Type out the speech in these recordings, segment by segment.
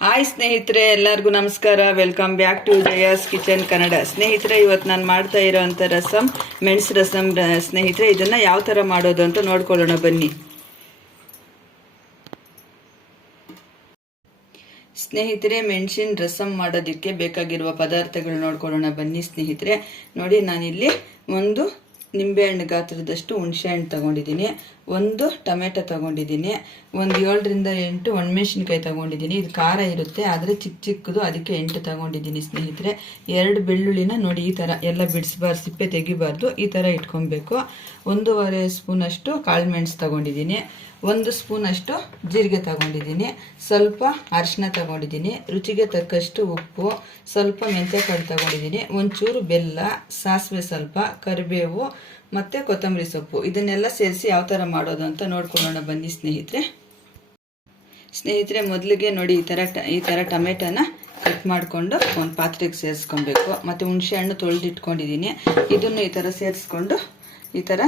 Hi ಸ್ನೇಹಿತರೆ, ಎಲ್ಲರಿಗೂ ನಮಸ್ಕಾರ. Welcome back to Jaya's kitchen Kannada. ಸ್ನೇಹಿತರೆ, ಇವತ್ತು ನಾನು ಮಾಡ್ತಾ ಇರೋವಂಥ ರಸಮ್ ಮೆಣಸು ರಸಮ್ ಸ್ನೇಹಿತರೆ, ಇದನ್ನು ಯಾವ ಥರ ಮಾಡೋದು ಅಂತ ನೋಡ್ಕೊಳ್ಳೋಣ ಬನ್ನಿ. ಸ್ನೇಹಿತರೆ, ಮೆಣಸಿನ ರಸಮ್ ಮಾಡೋದಕ್ಕೆ ಬೇಕಾಗಿರುವ ಪದಾರ್ಥಗಳು ನೋಡ್ಕೊಳ್ಳೋಣ ಬನ್ನಿ ಸ್ನೇಹಿತರೆ. ನೋಡಿ, ನಾನಿಲ್ಲಿ ಒಂದು ನಿಂಬೆಹಣ್ಣು ಗಾತ್ರದಷ್ಟು ಹುಣಸೆಹಣ್ಣು ತಗೊಂಡಿದ್ದೀನಿ, ಒಂದು ಟೊಮೆಟೊ ತಗೊಂಡಿದ್ದೀನಿ, ಒಂದು 7ರಿಂದ 8 ಒಣಮೆಣಸಿನ್ಕಾಯಿ ತಗೊಂಡಿದ್ದೀನಿ. ಇದು ಖಾರ ಇರುತ್ತೆ, ಆದರೆ ಚಿಕ್ಕದು, ಅದಕ್ಕೆ 8 ತಗೊಂಡಿದ್ದೀನಿ ಸ್ನೇಹಿತರೆ. 2 ಬೆಳ್ಳುಳ್ಳಿನ ನೋಡಿ ಈ ಥರ ಎಲ್ಲ ಬಿಡಿಸ್ಬಾರ್ದು, ಸಿಪ್ಪೆ ತೆಗಿಬಾರ್ದು, ಈ ಥರ ಇಟ್ಕೊಬೇಕು. 1.5 ಸ್ಪೂನಷ್ಟು ಕಾಳು ಮೆಣಸು ತಗೊಂಡಿದ್ದೀನಿ, 1 ಸ್ಪೂನಷ್ಟು ಜೀರಿಗೆ ತಗೊಂಡಿದ್ದೀನಿ, ಸ್ವಲ್ಪ ಅರಿಶಿನ ತಗೊಂಡಿದ್ದೀನಿ, ರುಚಿಗೆ ತಕ್ಕಷ್ಟು ಉಪ್ಪು, ಸ್ವಲ್ಪ ಮೆಂತ್ಯಕಾಳು ತಗೊಂಡಿದ್ದೀನಿ, ಒಂಚೂರು ಬೆಲ್ಲ, ಸಾಸಿವೆ ಸ್ವಲ್ಪ, ಕರಿಬೇವು ಮತ್ತು ಕೊತ್ತಂಬರಿ ಸೊಪ್ಪು. ಇದನ್ನೆಲ್ಲ ಸೇರಿಸಿ ಯಾವ ಥರ ಮಾಡೋದು ಅಂತ ನೋಡ್ಕೊಳ್ಳೋಣ ಬನ್ನಿ ಸ್ನೇಹಿತರೆ. ಮೊದಲಿಗೆ ನೋಡಿ ಈ ಥರ ಟೊಮೆಟೊನ ಕಟ್ ಮಾಡಿಕೊಂಡು ಒಂದು ಪಾತ್ರೆಗೆ ಸೇರಿಸ್ಕೊಬೇಕು. ಮತ್ತು ಹುಣಸೆ ಹಣ್ಣು ತೊಳೆದಿಟ್ಕೊಂಡಿದ್ದೀನಿ, ಇದನ್ನು ಈ ಥರ ಸೇರಿಸ್ಕೊಂಡು ಈ ಥರ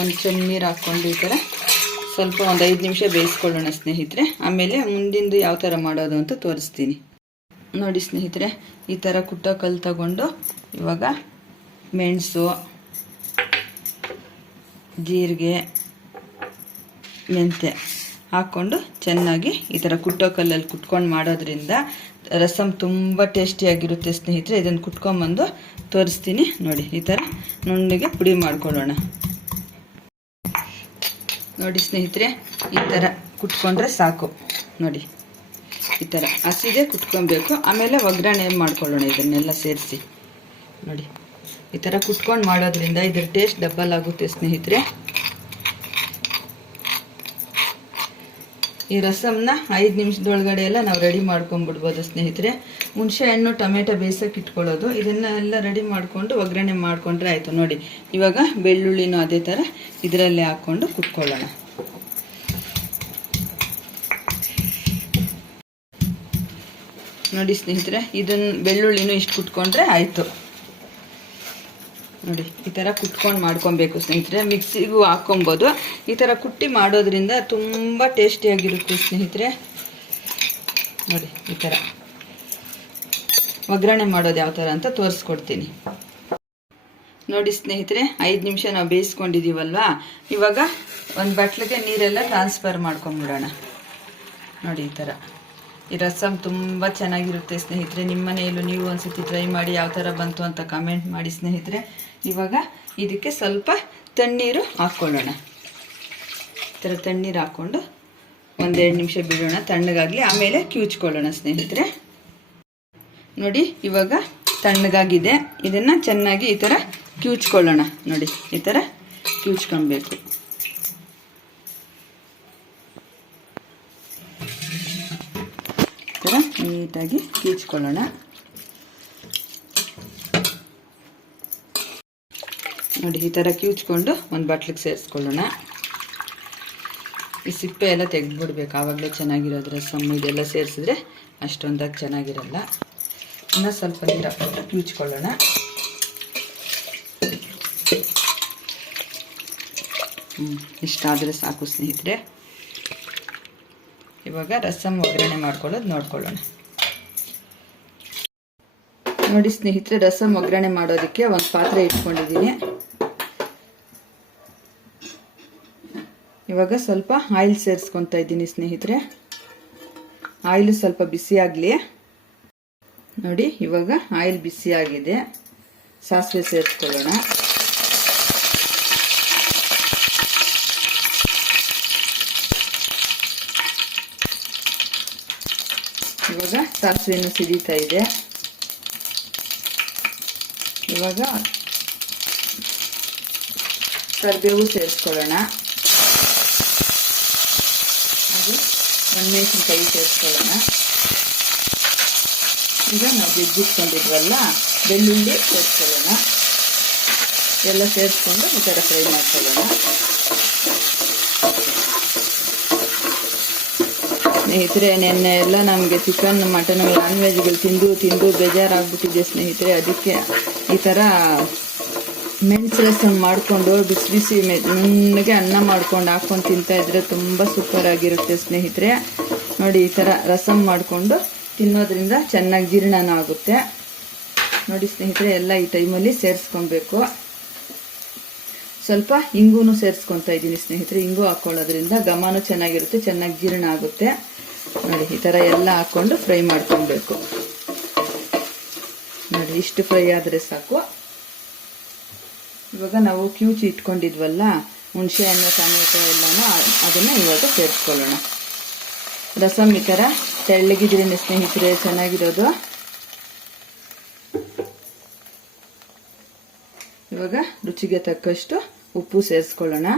ಒಂದು ಚೆನ್ನ ನೀರು ಹಾಕ್ಕೊಂಡು ಈ ಥರ ಸ್ವಲ್ಪ ಒಂದು 5 ನಿಮಿಷ ಬೇಯಿಸ್ಕೊಳ್ಳೋಣ ಸ್ನೇಹಿತರೆ. ಆಮೇಲೆ ಮುಂದಿಂದು ಯಾವ ಥರ ಮಾಡೋದು ಅಂತ ತೋರಿಸ್ತೀನಿ. ನೋಡಿ ಸ್ನೇಹಿತರೆ, ಈ ಥರ ಕುಟ್ಟೋ ಕಲ್ಲು ತಗೊಂಡು ಇವಾಗ ಮೆಣಸು, ಜೀರಿಗೆ, ಮೆಂತ್ಯ ಹಾಕ್ಕೊಂಡು ಚೆನ್ನಾಗಿ ಈ ಥರ ಕುಟ್ಟೋ ಕಲ್ಲಲ್ಲಿ ಕುಟ್ಕೊಂಡು ಮಾಡೋದ್ರಿಂದ ರಸಮ್ ತುಂಬ ಟೇಸ್ಟಿಯಾಗಿರುತ್ತೆ ಸ್ನೇಹಿತರೆ. ಇದನ್ನು ಕುಟ್ಕೊಂಬಂದು ತೋರಿಸ್ತೀನಿ. ನೋಡಿ, ಈ ಥರ ನುಣ್ಣಗೆ ಪುಡಿ ಮಾಡ್ಕೊಳ್ಳೋಣ. ನೋಡಿ ಸ್ನೇಹಿತರೆ, ಈ ಥರ ಕುಟ್ಕೊಂಡ್ರೆ ಸಾಕು. ನೋಡಿ, ಈ ಥರ ಹಸಿಗೆ ಕುಟ್ಕೊಬೇಕು. ಆಮೇಲೆ ಒಗ್ಗರಣೆ ಮಾಡ್ಕೊಳ್ಳೋಣ ಇದನ್ನೆಲ್ಲ ಸೇರಿಸಿ. ನೋಡಿ, ಈ ಥರ ಕುಟ್ಕೊಂಡು ಮಾಡೋದ್ರಿಂದ ಇದ್ರ ಟೇಸ್ಟ್ ಡಬಲ್ ಆಗುತ್ತೆ ಸ್ನೇಹಿತರೆ. ಈ ರಸಮ್ನ 5 ನಿಮಿಷದೊಳಗಡೆ ಎಲ್ಲ ನಾವು ರೆಡಿ ಮಾಡ್ಕೊಂಡ್ಬಿಡ್ಬೋದು ಸ್ನೇಹಿತರೆ. ಹುಣಸೆ ಹಣ್ಣು ಟೊಮೆಟೊ ಬೇಯಿಸೋಕೆ ಇಟ್ಕೊಳ್ಳೋದು, ಇದನ್ನೆಲ್ಲ ರೆಡಿ ಮಾಡಿಕೊಂಡು ಒಗ್ಗರಣೆ ಮಾಡಿಕೊಂಡ್ರೆ ಆಯಿತು. ನೋಡಿ, ಇವಾಗ ಬೆಳ್ಳುಳ್ಳಿನೂ ಅದೇ ಥರ ಇದರಲ್ಲೇ ಹಾಕ್ಕೊಂಡು ಕುಟ್ಕೊಳ್ಳೋಣ. ನೋಡಿ ಸ್ನೇಹಿತರೆ, ಇದನ್ನು ಬೆಳ್ಳುಳ್ಳಿನೂ ಇಷ್ಟು ಕುಟ್ಕೊಂಡ್ರೆ ಆಯಿತು. ನೋಡಿ, ಈ ಥರ ಕುಟ್ಕೊಂಡು ಮಾಡ್ಕೊಬೇಕು ಸ್ನೇಹಿತರೆ. ಮಿಕ್ಸಿಗೂ ಹಾಕ್ಕೊಬೋದು. ಈ ಥರ ಕುಟ್ಟಿ ಮಾಡೋದ್ರಿಂದ ತುಂಬ ಟೇಸ್ಟಿಯಾಗಿರುತ್ತೆ ಸ್ನೇಹಿತರೆ. ನೋಡಿ, ಈ ಥರ ಒಗ್ಗರಣೆ ಮಾಡೋದು ಯಾವ ಥರ ಅಂತ ತೋರಿಸ್ಕೊಡ್ತೀನಿ. ನೋಡಿ ಸ್ನೇಹಿತರೆ, 5 ನಿಮಿಷ ನಾವು ಬೇಯಿಸ್ಕೊಂಡಿದ್ದೀವಲ್ವಾ, ಇವಾಗ ಒಂದು ಬಟ್ಲಿಗೆ ನೀರೆಲ್ಲ ಟ್ರಾನ್ಸ್ಫರ್ ಮಾಡ್ಕೊಂಬಿಡೋಣ. ನೋಡಿ, ಈ ಥರ ಈ ರಸಮ್ ತುಂಬ ಚೆನ್ನಾಗಿರುತ್ತೆ ಸ್ನೇಹಿತರೆ. ನಿಮ್ಮ ಮನೆಯಲ್ಲೂ ನೀವು ಒಂದ್ಸತಿ ಟ್ರೈ ಮಾಡಿ ಯಾವ ಥರ ಬಂತು ಅಂತ ಕಮೆಂಟ್ ಮಾಡಿ ಸ್ನೇಹಿತರೆ. ಇವಾಗ ಇದಕ್ಕೆ ಸ್ವಲ್ಪ ತಣ್ಣೀರು ಹಾಕ್ಕೊಳ್ಳೋಣ. ಈ ಥರ ತಣ್ಣೀರು ಹಾಕ್ಕೊಂಡು 1-2 ನಿಮಿಷ ಬಿಡೋಣ, ತಣ್ಣಗಾಗಲಿ, ಆಮೇಲೆ ಕಿವುಚ್ಕೊಳ್ಳೋಣ ಸ್ನೇಹಿತರೆ. ನೋಡಿ, ಇವಾಗ ತಣ್ಣಗಾಗಿದೆ. ಇದನ್ನು ಚೆನ್ನಾಗಿ ಈ ಥರ ಕಿವುಚ್ಕೊಳ್ಳೋಣ. ನೋಡಿ, ಈ ಥರ ಕಿವುಚ್ಕೊಬೇಕು. ಈ ಥರ ನೀಟಾಗಿ ಕಿವುಚ್ಕೊಳ್ಳೋಣ. ನೋಡಿ, ಈ ಥರ ಕಿವುಚ್ಕೊಂಡು ಒಂದು ಬಟ್ಲಿಗೆ ಸೇರಿಸ್ಕೊಳ್ಳೋಣ. ಈ ಸಿಪ್ಪೆ ಎಲ್ಲ ತೆಗೆದ್ಬಿಡ್ಬೇಕು, ಆವಾಗಲೇ ಚೆನ್ನಾಗಿರೋದು ರಸಮ್. ಇದೆಲ್ಲ ಸೇರಿಸಿದ್ರೆ ಅಷ್ಟೊಂದಾಗಿ ಚೆನ್ನಾಗಿರಲ್ಲ. ಇನ್ನೂ ಸ್ವಲ್ಪ ನೀರು ಹಾಕ್ಬಿಟ್ಟು ಕಿವುಚ್ಕೊಳ್ಳೋಣ. ಇಷ್ಟಾದರೆ ಸಾಕು ಸ್ನೇಹಿತರೆ. ಇವಾಗ ರಸಮ್ ಒಗ್ಗರಣೆ ಮಾಡ್ಕೊಳ್ಳೋದು ನೋಡ್ಕೊಳ್ಳೋಣ. ನೋಡಿ ಸ್ನೇಹಿತರೆ, ರಸಮ್ ಒಗ್ಗರಣೆ ಮಾಡೋದಕ್ಕೆ ಒಂದು ಪಾತ್ರೆ ಇಟ್ಕೊಂಡಿದ್ದೀನಿ. ಇವಾಗ ಸ್ವಲ್ಪ ಆಯಿಲ್ ಸೇರಿಸ್ಕೊತಾ ಇದ್ದೀನಿ ಸ್ನೇಹಿತರೆ. ಆಯಿಲ್ ಸ್ವಲ್ಪ ಬಿಸಿ ಆಗಲಿ. ನೋಡಿ, ಇವಾಗ ಆಯಿಲ್ ಬಿಸಿ ಆಗಿದೆ. ಸಾಸಿವೆ ಸೇರಿಸ್ಕೊಳ್ಳೋಣ. ಇವಾಗ ಸಾಸಿವೆನೂ ಸಿಡಿತಾ ಇದೆ. ಇವಾಗ ಕರಿಬೇವು ಸೇರಿಸ್ಕೊಳ್ಳೋಣ. ಹಾಗೆ ಒಣಮೆಣಸಿನಕಾಯಿ ಸೇರಿಸ್ಕೊಳ್ಳೋಣ. ಈಗ ನಾವು ಜಜ್ಜಿಟ್ಕೊಂಡಿದ್ವಲ್ಲ ಬೆಳ್ಳುಳ್ಳಿ ಸೇರಿಸ್ಕೊಳ್ಳೋಣ. ಎಲ್ಲ ಸೇರಿಸ್ಕೊಂಡು ಈ ಥರ ಫ್ರೈ ಮಾಡ್ಕೊಳ್ಳೋಣ. ಸ್ನೇಹಿತರೆ, ನೆನ್ನೆ ಎಲ್ಲ ನಮಗೆ ಚಿಕನ್, ಮಟನ್, ನಾನ್ ವೆಜ್ಗಳು ತಿಂದು ಬೇಜಾರಾಗ್ಬಿಟ್ಟಿದೆ ಸ್ನೇಹಿತರೆ. ಅದಕ್ಕೆ ಈ ಥರ ಮೆಣಸು ರಸಮ್ ಮಾಡಿಕೊಂಡು ಬಿಸಿ ಬಿಸಿ ನುಣ್ಣಗೆ ಅನ್ನ ಮಾಡ್ಕೊಂಡು ಹಾಕ್ಕೊಂಡು ತಿಂತಾ ಇದ್ರೆ ತುಂಬ ಸೂಪರ್ ಆಗಿರುತ್ತೆ ಸ್ನೇಹಿತರೆ. ನೋಡಿ ಈ ಥರ ರಸಮ್ ಮಾಡಿಕೊಂಡು ತಿನ್ನೋದ್ರಿಂದ ಚೆನ್ನಾಗಿ ಜೀರ್ಣನೂ ಆಗುತ್ತೆ. ನೋಡಿ ಸ್ನೇಹಿತರೆ, ಎಲ್ಲ ಈ ಟೈಮಲ್ಲಿ ಸೇರಿಸ್ಕೊಬೇಕು. ಸ್ವಲ್ಪ ಇಂಗೂನು ಸೇರಿಸ್ಕೊತಾ ಇದ್ದೀನಿ ಸ್ನೇಹಿತರೆ. ಇಂಗು ಹಾಕೊಳ್ಳೋದ್ರಿಂದ ಘಮನೂ ಚೆನ್ನಾಗಿರುತ್ತೆ, ಚೆನ್ನಾಗಿ ಜೀರ್ಣ ಆಗುತ್ತೆ. ನೋಡಿ ಈ ಥರ ಎಲ್ಲ ಹಾಕ್ಕೊಂಡು ಫ್ರೈ ಮಾಡ್ಕೊಬೇಕು. ನೋಡಿ ಇಷ್ಟು ಫ್ರೈ ಆದರೆ ಸಾಕು. ಇವಾಗ ನಾವು ಕ್ಯೂಚಿ ಇಟ್ಕೊಂಡಿದ್ವಲ್ಲ ಹುಣಸೆ ಹಣ್ಣು, ಟೊಮೆಟೊ ಎಲ್ಲನೂ ಅದನ್ನು ಇವಾಗ ಸೇರಿಸ್ಕೊಳ್ಳೋಣ. ರಸಮ್ ಈ ಥರ ತೆಳ್ಳಗಿದ್ರೇನೆ ಸ್ನೇಹಿತರೆ ಚೆನ್ನಾಗಿರೋದು. ಇವಾಗ ರುಚಿಗೆ ತಕ್ಕಷ್ಟು ಉಪ್ಪು ಸೇರಿಸ್ಕೊಳ್ಳೋಣ.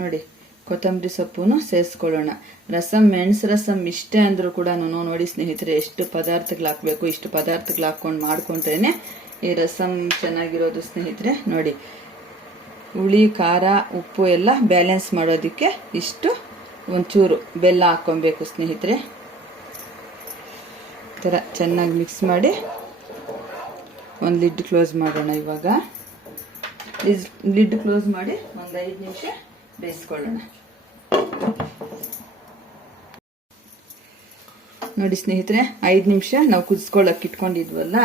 ನೋಡಿ ಕೊತ್ತಂಬರಿ ಸೊಪ್ಪುನು ಸೇರಿಸ್ಕೊಳ್ಳೋಣ. ರಸಮ್ ಮೆಣಸು ರಸಮ್ ಇಷ್ಟೇ ಅಂದ್ರೂ ಕೂಡ ನೋಡಿ ಸ್ನೇಹಿತರೆ, ಎಷ್ಟು ಪದಾರ್ಥಗಳು ಹಾಕಬೇಕು. ಇಷ್ಟು ಪದಾರ್ಥಗಳು ಹಾಕೊಂಡು ಮಾಡ್ಕೊಂಡ್ರೇನೆ ಈ ರಸಮ್ ಚೆನ್ನಾಗಿರೋದು ಸ್ನೇಹಿತರೆ. ನೋಡಿ ಹುಳಿ, ಖಾರ, ಉಪ್ಪು ಎಲ್ಲ ಬ್ಯಾಲೆನ್ಸ್ ಮಾಡೋದಕ್ಕೆ ಇಷ್ಟು ಒಂಚೂರು ಬೆಲ್ಲ ಹಾಕ್ಕೊಬೇಕು ಸ್ನೇಹಿತರೆ. ಈ ಥರ ಚೆನ್ನಾಗಿ ಮಿಕ್ಸ್ ಮಾಡಿ ಒಂದು ಲಿಡ್ ಕ್ಲೋಸ್ ಮಾಡೋಣ. ಇವಾಗ ಲಿಡ್ ಕ್ಲೋಸ್ ಮಾಡಿ ಒಂದು 5 ನಿಮಿಷ ಬೇಯಿಸ್ಕೊಳ್ಳೋಣ. ನೋಡಿ ಸ್ನೇಹಿತರೆ, 5 ನಿಮಿಷ ನಾವು ಕುದಿಸ್ಕೊಳ್ಳೋಕೆ ಇಟ್ಕೊಂಡಿದ್ವಲ್ಲ,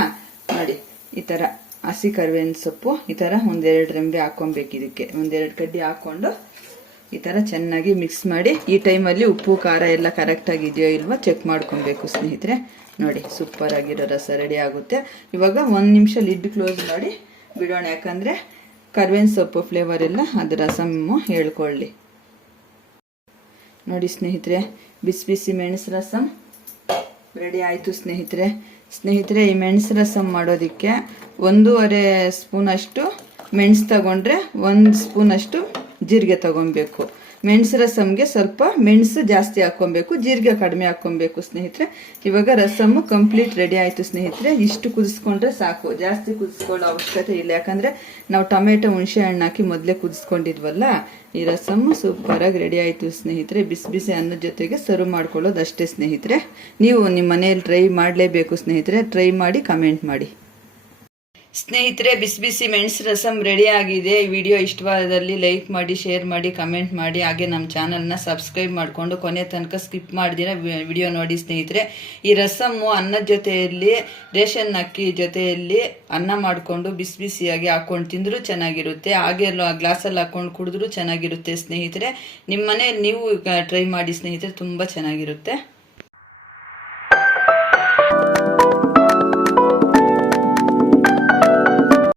ನೋಡಿ ಈ ಥರ ಹಸಿ ಕರಿಬೇವಿನ ಸೊಪ್ಪು ಈ ಥರ 1-2 ರೆಂಬೆ ಹಾಕ್ಕೊಬೇಕು. ಇದಕ್ಕೆ 1-2 ಕಡ್ಡಿ ಹಾಕ್ಕೊಂಡು ಈ ಥರ ಚೆನ್ನಾಗಿ ಮಿಕ್ಸ್ ಮಾಡಿ ಈ ಟೈಮಲ್ಲಿ ಉಪ್ಪು ಖಾರ ಎಲ್ಲ ಕರೆಕ್ಟಾಗಿ ಇದೆಯೋ ಇಲ್ವೋ ಚೆಕ್ ಮಾಡ್ಕೊಬೇಕು ಸ್ನೇಹಿತರೆ. ನೋಡಿ ಸೂಪರ್ ಆಗಿರೋ ರಸ ರೆಡಿ ಆಗುತ್ತೆ. ಇವಾಗ 1 ನಿಮಿಷ ಲಿಡ್ ಕ್ಲೋಸ್ ಮಾಡಿ ಬಿಡೋಣ, ಯಾಕಂದರೆ ಕರಿಬೇವಿನ ಸೊಪ್ಪು ಫ್ಲೇವರ್ ಎಲ್ಲ ಅದು ರಸಮ್ಮು ಹೇಳ್ಕೊಳ್ಳಿ. ನೋಡಿ ಸ್ನೇಹಿತರೆ, ಬಿಸಿ ಬಿಸಿ ಮೆಣಸು ರಸಮ್ ರೆಡಿ ಆಯಿತು ಸ್ನೇಹಿತರೆ. ಈ ಮೆಣಸು ರಸಮ್ ಮಾಡೋದಕ್ಕೆ 1.5 ಸ್ಪೂನಷ್ಟು ಮೆಣಸು ತಗೊಂಡ್ರೆ 1 ಸ್ಪೂನಷ್ಟು ಜೀರಿಗೆ ತಗೊಬೇಕು. ಮೆಣಸು ರಸಮ್ಗೆ ಸ್ವಲ್ಪ ಮೆಣಸು ಜಾಸ್ತಿ ಹಾಕ್ಕೊಬೇಕು, ಜೀರಿಗೆ ಕಡಿಮೆ ಹಾಕ್ಕೊಬೇಕು ಸ್ನೇಹಿತರೆ. ಇವಾಗ ರಸಮ್ಮು ಕಂಪ್ಲೀಟ್ ರೆಡಿ ಆಯಿತು ಸ್ನೇಹಿತರೆ. ಇಷ್ಟು ಕುದಿಸ್ಕೊಂಡ್ರೆ ಸಾಕು, ಜಾಸ್ತಿ ಕುದಿಸ್ಕೊಳ್ಳೋ ಅವಶ್ಯಕತೆ ಇಲ್ಲ. ಯಾಕಂದರೆ ನಾವು ಟೊಮೆಟೊ ಹುಣಸೆ ಹಣ್ಣು ಹಾಕಿ ಮೊದಲೇ ಕುದಿಸ್ಕೊಂಡಿದ್ವಲ್ಲ. ಈ ರಸಮ್ಮು ಸೂಪರಾಗಿ ರೆಡಿ ಆಯಿತು ಸ್ನೇಹಿತರೆ. ಬಿಸಿ ಬಿಸಿ ಅನ್ನದ ಜೊತೆಗೆ ಸರ್ವ್ ಮಾಡ್ಕೊಳ್ಳೋದು ಅಷ್ಟೇ ಸ್ನೇಹಿತರೆ. ನೀವು ನಿಮ್ಮ ಮನೆಯಲ್ಲಿ ಟ್ರೈ ಮಾಡಲೇಬೇಕು ಸ್ನೇಹಿತರೆ. ಟ್ರೈ ಮಾಡಿ ಕಮೆಂಟ್ ಮಾಡಿ ಸ್ನೇಹಿತರೆ. ಬಿಸಿ ಬಿಸಿ ಮೆಣಸು ರಸಮ್ ರೆಡಿ ಆಗಿದೆ. ಈ ವಿಡಿಯೋ ಇಷ್ಟವಾದಲ್ಲಿ ಲೈಕ್ ಮಾಡಿ, ಶೇರ್ ಮಾಡಿ, ಕಮೆಂಟ್ ಮಾಡಿ. ಹಾಗೆ ನಮ್ಮ ಚಾನಲ್ನ ಸಬ್ಸ್ಕ್ರೈಬ್ ಮಾಡಿಕೊಂಡು ಕೊನೆ ತನಕ ಸ್ಕಿಪ್ ಮಾಡ್ದಿರ ವಿಡಿಯೋ ನೋಡಿ ಸ್ನೇಹಿತರೆ. ಈ ರಸಮ್ಮು ಅನ್ನದ ಜೊತೆಯಲ್ಲಿ, ರೇಷನ್ ಅಕ್ಕಿ ಜೊತೆಯಲ್ಲಿ ಅನ್ನ ಮಾಡಿಕೊಂಡು ಬಿಸಿ ಬಿಸಿಯಾಗಿ ಹಾಕೊಂಡು ತಿಂದರೂ ಚೆನ್ನಾಗಿರುತ್ತೆ. ಹಾಗೆ ಗ್ಲಾಸಲ್ಲಿ ಹಾಕೊಂಡು ಕುಡಿದ್ರೂ ಚೆನ್ನಾಗಿರುತ್ತೆ ಸ್ನೇಹಿತರೆ. ನಿಮ್ಮ ಮನೆಯಲ್ಲಿ ನೀವು ಟ್ರೈ ಮಾಡಿ ಸ್ನೇಹಿತರೆ, ತುಂಬ ಚೆನ್ನಾಗಿರುತ್ತೆ.